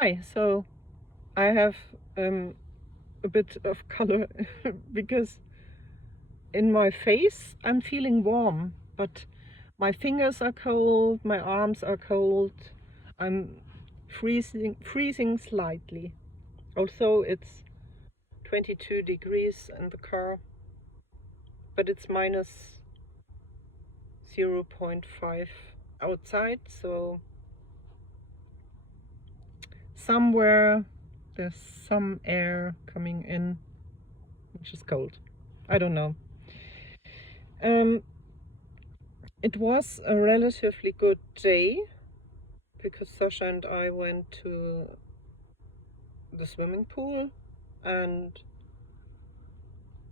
Hi, so I have a bit of color because in my face I'm feeling warm, but my fingers are cold, my arms are cold, I'm freezing slightly. Also, it's 22 degrees in the car, but it's minus 0.5 outside, so somewhere there's some air coming in, which is cold. I don't know. It was a relatively good day because Sasha and I went to the swimming pool and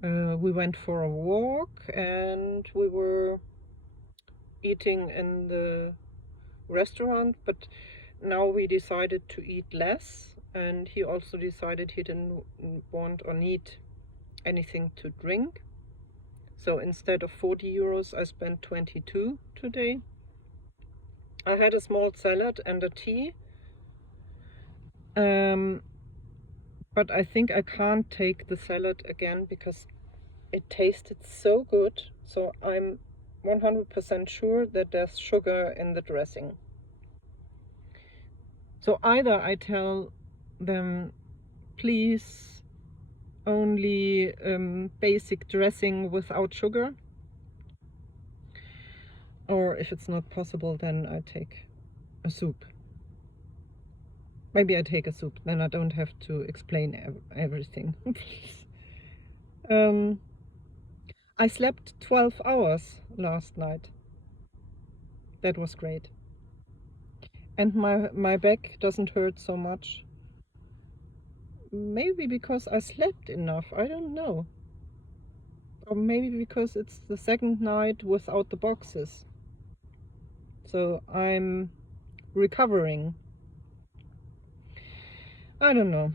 we went for a walk and we were eating in the restaurant, but now we decided to eat less, and he also decided he didn't want or need anything to drink. So instead of 40 euros, I spent 22 today. I had a small salad and a tea. But I think I can't take the salad again because it tasted so good. So I'm 100% sure that there's sugar in the dressing. So either I tell them, please only basic dressing without sugar, or if it's not possible, then I take a soup. Maybe I take a soup, then I don't have to explain everything. I slept 12 hours last night. That was great. And my back doesn't hurt so much. Maybe because I slept enough, I don't know. Or maybe because it's the second night without the boxes. So I'm recovering. I don't know.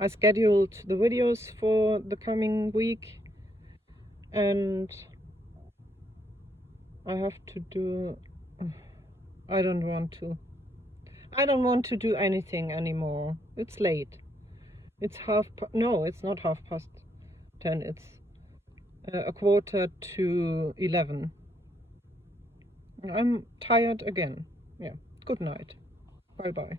I scheduled the videos for the coming week and I have to do... I don't want to. I don't want to do anything anymore. It's late. It's no, it's not 10:30. It's a quarter to 11. I'm tired again. Yeah. Good night. Bye bye.